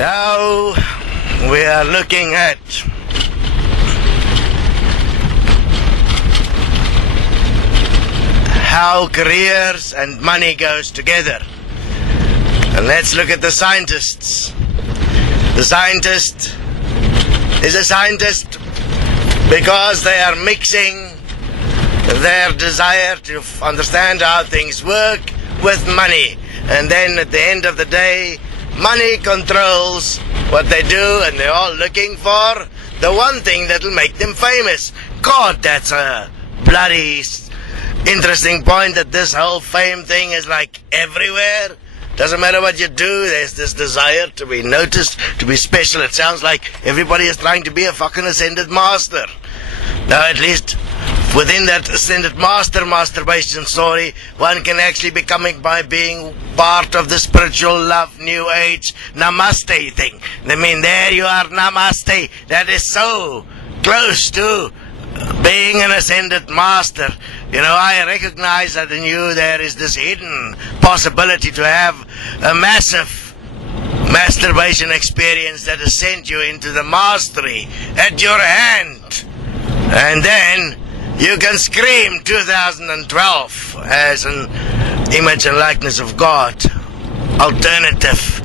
Now we are looking at how careers and money goes together. And let's look at the scientists. The scientist is a scientist because they are mixing their desire to understand how things work with money. And then at the end of the day, money controls what they do, and they're all looking for the one thing that'll make them famous. God, that's a bloody interesting point, that this whole fame thing is like everywhere. Doesn't matter what you do, there's this desire to be noticed, to be special. It sounds like everybody is trying to be a fucking ascended master. Now, at least within that ascended master masturbation story, one can actually be coming by being part of the spiritual love, new age, namaste thing. I mean, there you are, namaste. That is so close to being an ascended master. You know, I recognize that in you there is this hidden possibility to have a massive masturbation experience that has sent you into the mastery at your hand. And then you can scream 2012 as an image and likeness of God alternative.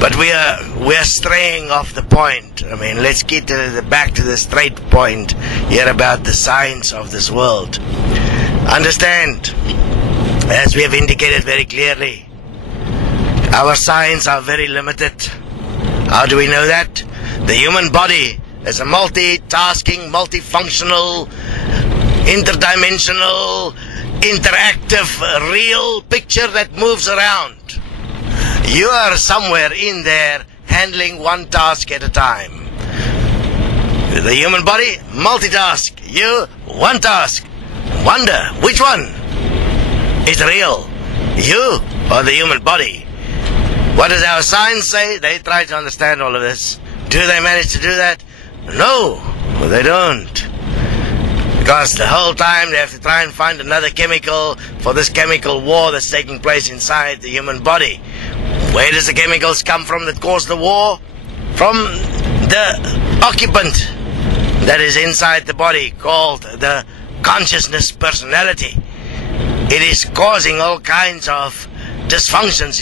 But we are straying off the point. I mean, let's get back to the straight point here about the science of this world. Understand, as we have indicated very clearly, our science are very limited. How do we know that? The human body is a multitasking, multifunctional, interdimensional, interactive, real picture that moves around. You are somewhere in there handling one task at a time. The human body, multitask. You, one task. Wonder, which one is real? You or the human body? What does our science say? They try to understand all of this. Do they manage to do that? No, they don't. Because the whole time they have to try and find another chemical for this chemical war that's taking place inside the human body. Where does the chemicals come from that cause the war? From the occupant that is inside the body, called the consciousness personality. It is causing all kinds of dysfunctions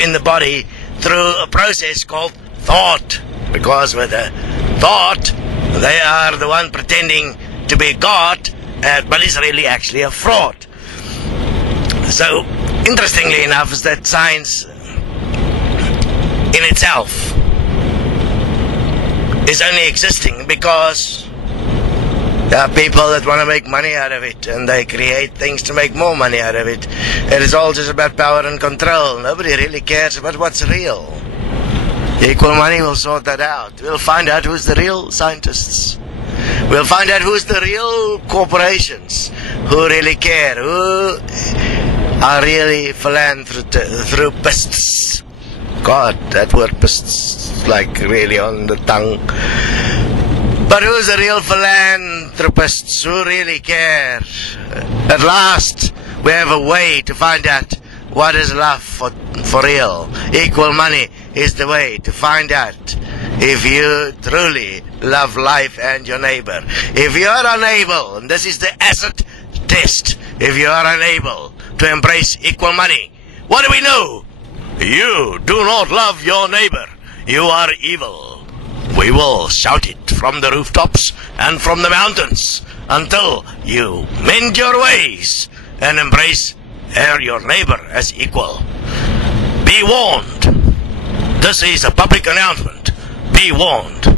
in the body through a process called thought. Because with the thought, they are the one pretending to be God, but it's really actually a fraud. So, interestingly enough, is that science in itself is only existing because there are people that want to make money out of it, and they create things to make more money out of it. It is all just about power and control. Nobody really cares about what's real. Equal money will sort that out. We'll find out who's the real scientists. We'll find out who's the real corporations, who really care, who are really philanthropists. God, that word pists, like really on the tongue. But who's the real philanthropists who really care? At last, we have a way to find out what is love for real. Equal money is the way to find out if you truly love life and your neighbor. If you are unable, and this is the acid test, if you are unable to embrace equal money, what do we know? You do not love your neighbor. You are evil. We will shout it from the rooftops and from the mountains until you mend your ways and embrace your neighbor as equal. Be warned. This is a public announcement. Be warned.